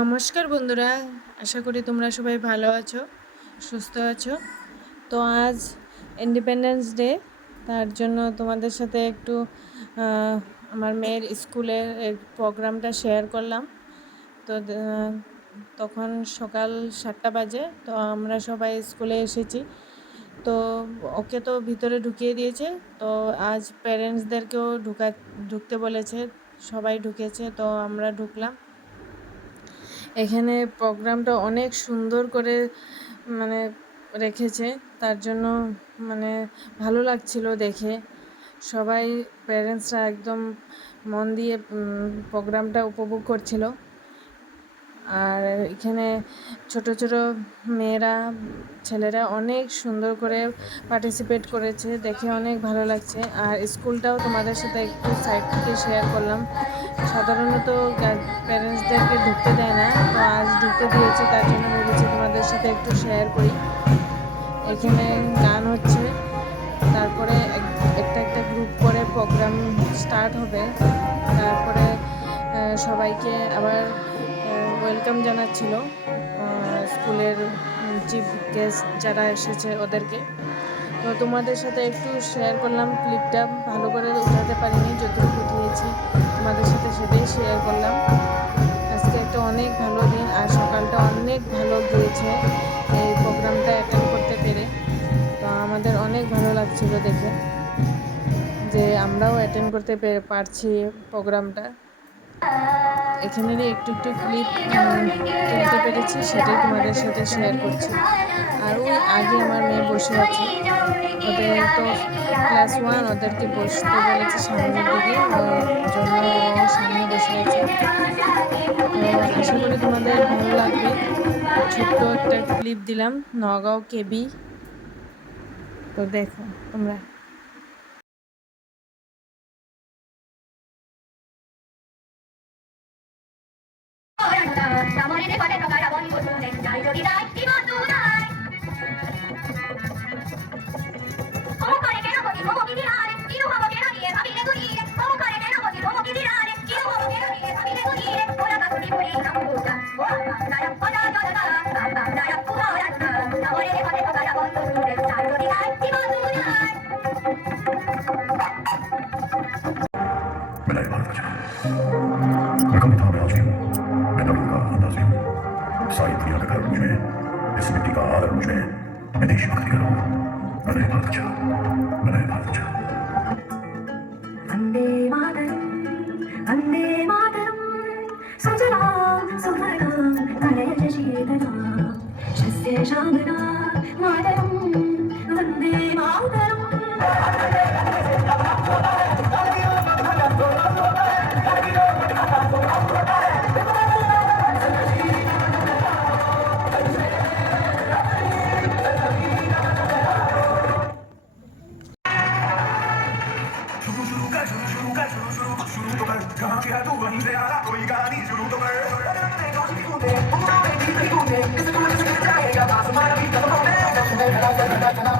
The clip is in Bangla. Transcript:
নমস্কার বন্ধুরা, আশা করি তোমরা সবাই ভালো আছো, সুস্থ আছো। তো আজ ইন্ডিপেন্ডেন্স ডে, তার জন্য তোমাদের সাথে একটু আমার মেয়ের স্কুলের প্রোগ্রামটা শেয়ার করলাম। তো তখন সকাল 7টা বাজে, তো আমরা সবাই স্কুলে এসেছি। তো ওকে তো ভিতরে ঢুকিয়ে দিয়েছে, তো আজ প্যারেন্টসদেরকেও ঢুকতে বলেছে, সবাই ঢুকেছে, তো আমরা ঢুকলাম। এখানে প্রোগ্রামটা অনেক সুন্দর করে মানে রেখেছে, তার জন্য মানে ভালো লাগছিল দেখে। সবাই প্যারেন্টসরা একদম মন দিয়ে প্রোগ্রামটা উপভোগ করছিল। আর এখানে ছোট ছোট মেয়েরা, ছেলেরা অনেক সুন্দর করে পার্টিসিপেট করেছে, দেখে অনেক ভালো লাগছে। আর স্কুলটাও তোমাদের সাথে একটু সাইড থেকে শেয়ার করলাম। সাধারণত প্যারেন্টসদেরকে ঢুকতে দেয় না, তো আজ ঢুকতে দিয়েছে, তার জন্য ভেবেছি তোমাদের সাথে একটু শেয়ার করি। এখানে গান হচ্ছে, তারপরে একটা একটা গ্রুপ করে প্রোগ্রাম স্টার্ট হবে। তারপরে সবাইকে আবার ওয়েলকাম জানাচ্ছিল স্কুলের চিফ গেস্ট যারা এসেছে ওদেরকে। তো তোমাদের সাথে একটু শেয়ার করলাম, ক্লিপটা ভালো করে উঠাতে পারিনি, যতটুকু উঠিয়েছি তোমাদের সাথে সেটাই শেয়ার করলাম। আজকে একটা অনেক ভালো দিন, আর সকালটা অনেক ভালো গিয়েছে এই প্রোগ্রামটা অ্যাটেন্ড করতে পেরে। তো আমাদের অনেক ভালো লাগছিল দেখে যে আমরাও অ্যাটেন্ড করতে পারছি প্রোগ্রামটা। এখানেরই একটু একটু ক্লিপ তুলতে পেরেছি, সেটাই তোমাদের সাথে শেয়ার করছি। আর ওই আগে আমার মেয়ে বসে আছে, ওদের তো ক্লাস 1, ওদেরকে বসতে বলেছে সামনের দিকে, জন্য সামনে বসে আছে। আশা করি তোমাদের ভালো লাগবে। ছোট্ট একটা ক্লিপ দিলাম নগাঁও কেবি, তো দেখো তোমরা। मैंने बात बचा रकम था मैं आजिम मैं नबी का नाजिम सारी दुनिया का घर मुझे इस मिट्टी का आदर मुझे मैं देशभक्ति करूँ मैंने बात बचा मैंने बात बचा वंदे मातरम सुजलां सुफलां कलयज शीतलां शस्य श्यामला मातरम वंदे मातरम। शुरू तो कर जहाँ भी है तू वहीं से आ रहा कोई कहानी शुरू तो कर जाएगा